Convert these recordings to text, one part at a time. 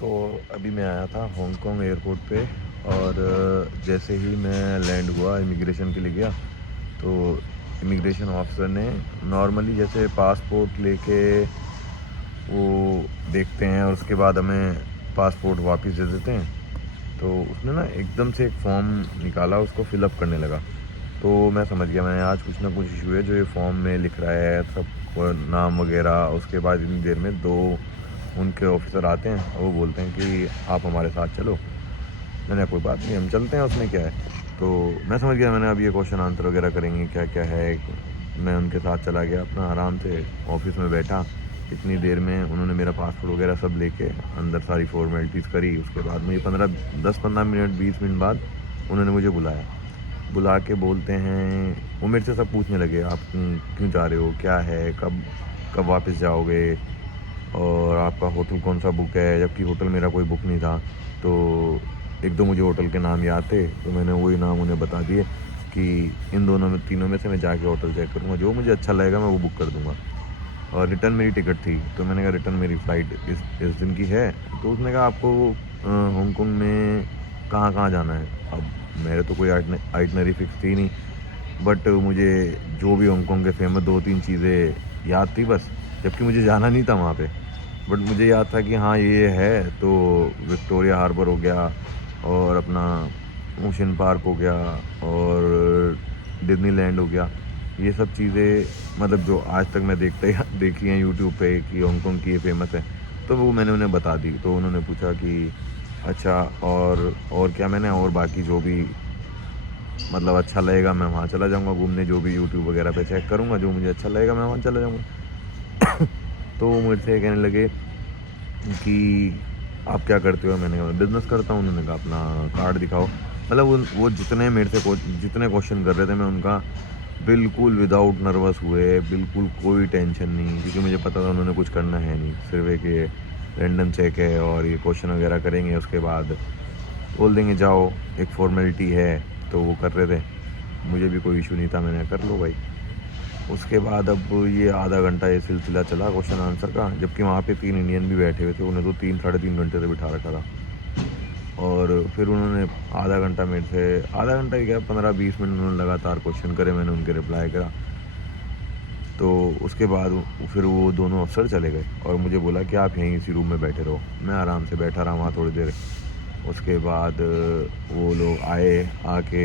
तो अभी मैं आया था हांगकांग एयरपोर्ट पे और जैसे ही मैं लैंड हुआ इमिग्रेशन के लिए गया तो इमिग्रेशन ऑफिसर ने नॉर्मली जैसे पासपोर्ट लेके वो देखते हैं और उसके बाद हमें पासपोर्ट वापस दे देते हैं। तो उसने ना एकदम से एक फॉर्म निकाला, उसको फिलअप करने लगा। तो मैं समझ गया, मैंने आज कुछ ना कुछ इशू है जो ये फॉर्म में लिख रहा है सब नाम वगैरह। उसके बाद इतनी देर में दो उनके ऑफिसर आते हैं और वो बोलते हैं कि आप हमारे साथ चलो। मैंने कोई बात नहीं, हम चलते हैं, उसमें क्या है। तो मैं समझ गया, मैंने अब ये क्वेश्चन आंसर वगैरह करेंगे क्या क्या है। मैं उनके साथ चला गया, अपना आराम से ऑफिस में बैठा। इतनी देर में उन्होंने मेरा पासपोर्ट वगैरह सब लेके अंदर सारी फॉर्मेलिटीज़ करी। उसके बाद मुझे 10-15 मिनट 20 मिनट बाद उन्होंने मुझे बुलाया। बुला के बोलते हैं, वो मेरे से सब पूछने लगे, आप क्यों जा रहे हो, क्या है, कब कब वापस जाओगे, और आपका होटल कौन सा बुक है। जबकि होटल मेरा कोई बुक नहीं था। तो एक दो मुझे होटल के नाम याद थे, तो मैंने वही नाम उन्हें बता दिए कि इन दोनों में तीनों में से मैं जाके होटल चेक करूँगा, जो मुझे अच्छा लगेगा मैं वो बुक कर दूँगा। और रिटर्न मेरी टिकट थी, तो मैंने कहा रिटर्न मेरी फ़्लाइट इस दिन की है। तो उसने कहा आपको हांगकांग में कहाँ कहाँ जाना है। अब मेरे तो कोई आइटनरी फिक्स थी नहीं, बट मुझे जो भी हांगकांग के फेमस 2-3 चीज़ें याद थी बस। जबकि मुझे जाना नहीं था वहाँ पे, बट मुझे याद था कि हाँ ये है। तो विक्टोरिया हार्बर हो गया, और अपना ओशन पार्क हो गया, और डिज्नीलैंड हो गया। ये सब चीज़ें मतलब जो आज तक मैं देखी हैं यूट्यूब पे कि हांगकांग की ये फेमस है, तो वो मैंने उन्हें बता दी। तो उन्होंने पूछा कि अच्छा और क्या। मैंने और बाकी जो भी मतलब अच्छा लगेगा मैं वहाँ चला जाऊँगा घूमने, जो भी यूट्यूब वगैरह पे चेक करूँगा, जो मुझे अच्छा लगेगा मैं वहाँ चला जाऊँगा। तो वो मुझसे कहने लगे कि आप क्या करते हो। मैंने कहा बिज़नेस करता हूँ। उन्होंने कहा अपना कार्ड दिखाओ। मतलब वो जितने मेरे से जितने क्वेश्चन कर रहे थे मैं उनका बिल्कुल विदाउट नर्वस हुए, बिल्कुल कोई टेंशन नहीं, क्योंकि मुझे पता था उन्होंने कुछ करना है नहीं, सिर्फ एक ये रैंडम चेक है और ये क्वेश्चन वगैरह करेंगे, उसके बाद बोल देंगे जाओ, एक फॉर्मेलिटी है। तो वो कर रहे थे, मुझे भी कोई इशू नहीं था, मैंने कर लो भाई। उसके बाद अब ये आधा घंटा ये सिलसिला चला क्वेश्चन आंसर का, जबकि वहाँ पे 3 इंडियन भी बैठे हुए थे। उन्हें तो 3 साढ़े 3 घंटे से बिठा रखा था। और फिर उन्होंने आधा घंटा मेरे से, आधा घंटा ही क्या, 15-20 मिनट उन्होंने लगातार क्वेश्चन करे, मैंने उनके रिप्लाई करा। तो उसके बाद फिर वो दोनों अफसर चले गए और मुझे बोला कि आप यहीं इसी रूम में बैठे रहो। मैं आराम से बैठा रहा वहाँ थोड़ी देर। उसके बाद वो लोग आए, आके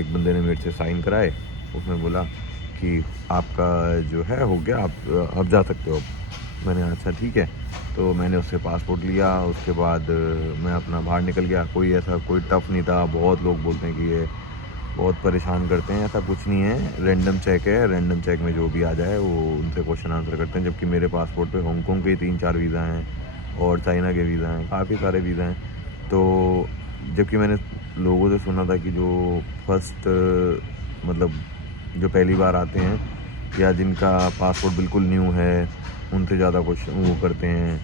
एक बंदे ने मेरे से साइन कराए। उसने बोला कि आपका जो है हो गया, आप अब जा सकते हो। मैंने अच्छा ठीक है। तो मैंने उससे पासपोर्ट लिया। उसके बाद मैं अपना बाहर निकल गया। कोई ऐसा कोई टफ़ नहीं था। बहुत लोग बोलते हैं कि ये बहुत परेशान करते हैं, ऐसा कुछ नहीं है। रैंडम चेक है, रैंडम चेक में जो भी आ जाए वो उनसे क्वेश्चन आंसर करते हैं। जबकि मेरे पासपोर्ट पे हांगकांग के 3-4 वीज़ा हैं और चाइना के वीज़ा हैं, काफ़ी सारे वीज़ा हैं। तो जबकि मैंने लोगों से सुना था कि जो फर्स्ट मतलब जो पहली बार आते हैं या जिनका पासपोर्ट बिल्कुल न्यू है, उनसे ज़्यादा क्वेश्चन वो करते हैं,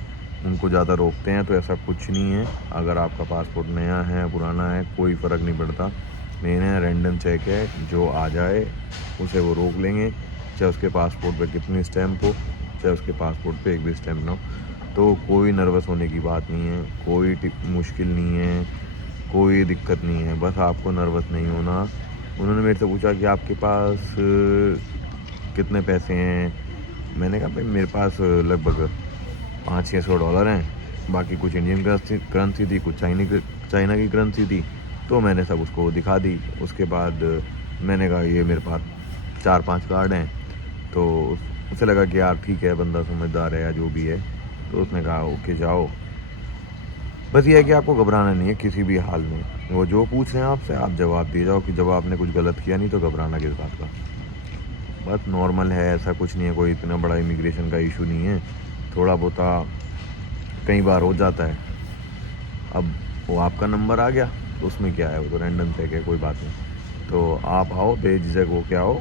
उनको ज़्यादा रोकते हैं। तो ऐसा कुछ नहीं है। अगर आपका पासपोर्ट नया है पुराना है कोई फ़र्क नहीं पड़ता। मेन है रैंडम चेक है, जो आ जाए उसे वो रोक लेंगे, चाहे उसके पासपोर्ट पे कितनी स्टैम्प हो, चाहे उसके पासपोर्ट पे एक भी स्टैम्प ना हो। तो कोई नर्वस होने की बात नहीं है, कोई मुश्किल नहीं है, कोई दिक्कत नहीं है, बस आपको नर्वस नहीं होना। उन्होंने मेरे से पूछा कि आपके पास कितने पैसे हैं। मैंने कहा भाई मेरे पास लगभग $500-600 हैं। बाकी कुछ इंडियन करेंसी थी, कुछ चाइना की करेंसी थी। तो मैंने सब उसको दिखा दी। उसके बाद मैंने कहा ये मेरे पास 4-5 कार्ड हैं। तो उसे लगा कि यार ठीक है, बंदा समझदार है या जो भी है। तो उसने कहा ओके जाओ। बस ये है कि आपको घबराना नहीं है किसी भी हाल में। वो जो पूछ रहे हैं आपसे आप जवाब दिए जाओ, कि जब आपने कुछ गलत किया नहीं तो घबराना किस बात का। बस नॉर्मल है, ऐसा कुछ नहीं है, कोई इतना बड़ा इमिग्रेशन का इशू नहीं है। थोड़ा बहुत कई बार हो जाता है। अब वो आपका नंबर आ गया तो उसमें क्या है, वो तो रैंडम चेक है, कोई बात नहीं। तो आप आओ, बेझिझक हो के आओ,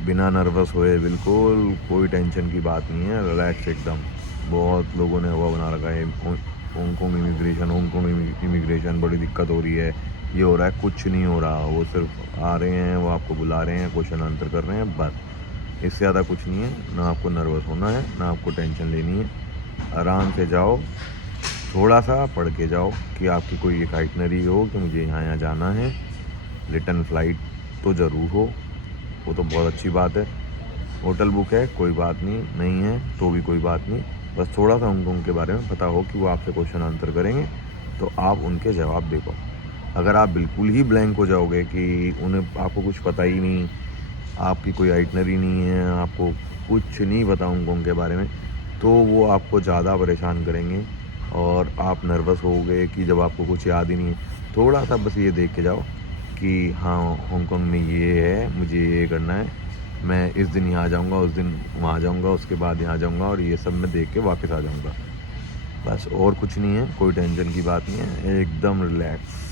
बिना नर्वस होए, बिल्कुल कोई टेंशन की बात नहीं है, रिलैक्स एकदम। बहुत लोगों ने हवा बना रखा है हांगकांग इमिग्रेशन बड़ी दिक्कत हो रही है, ये हो रहा है। कुछ नहीं हो रहा। वो सिर्फ आ रहे हैं, वो आपको बुला रहे हैं, क्वेश्चन आंसर कर रहे हैं, बस। इससे ज़्यादा कुछ नहीं है। ना आपको नर्वस होना है, ना आपको टेंशन लेनी है। आराम से जाओ, थोड़ा सा पढ़ के जाओ कि आपकी कोई एक आइटनरी हो कि मुझे यहाँ जाना है, रिटर्न फ़्लाइट तो ज़रूर हो, वो तो बहुत अच्छी बात है। होटल बुक है कोई बात नहीं, नहीं है तो भी कोई बात नहीं, बस थोड़ा सा हांगकांग के बारे में पता हो कि वो आपसे क्वेश्चन आंसर करेंगे तो आप उनके जवाब दे पाओ। अगर आप बिल्कुल ही ब्लैंक हो जाओगे कि उन्हें आपको कुछ पता ही नहीं, आपकी कोई आइटनरी नहीं है, आपको कुछ नहीं पता हांगकांग के बारे में, तो वो आपको ज़्यादा परेशान करेंगे और आप नर्वस होगे कि जब आपको कुछ याद ही नहीं है। थोड़ा सा बस ये देख के जाओ कि हाँ हांगकांग में ये है, मुझे ये करना है, मैं इस दिन यहाँ जाऊँगा, उस दिन वहाँ जाऊँगा, उसके बाद यहाँ जाऊँगा और ये सब मैं देख के वापस आ जाऊँगा। बस और कुछ नहीं है, कोई टेंशन की बात नहीं है, एकदम रिलैक्स।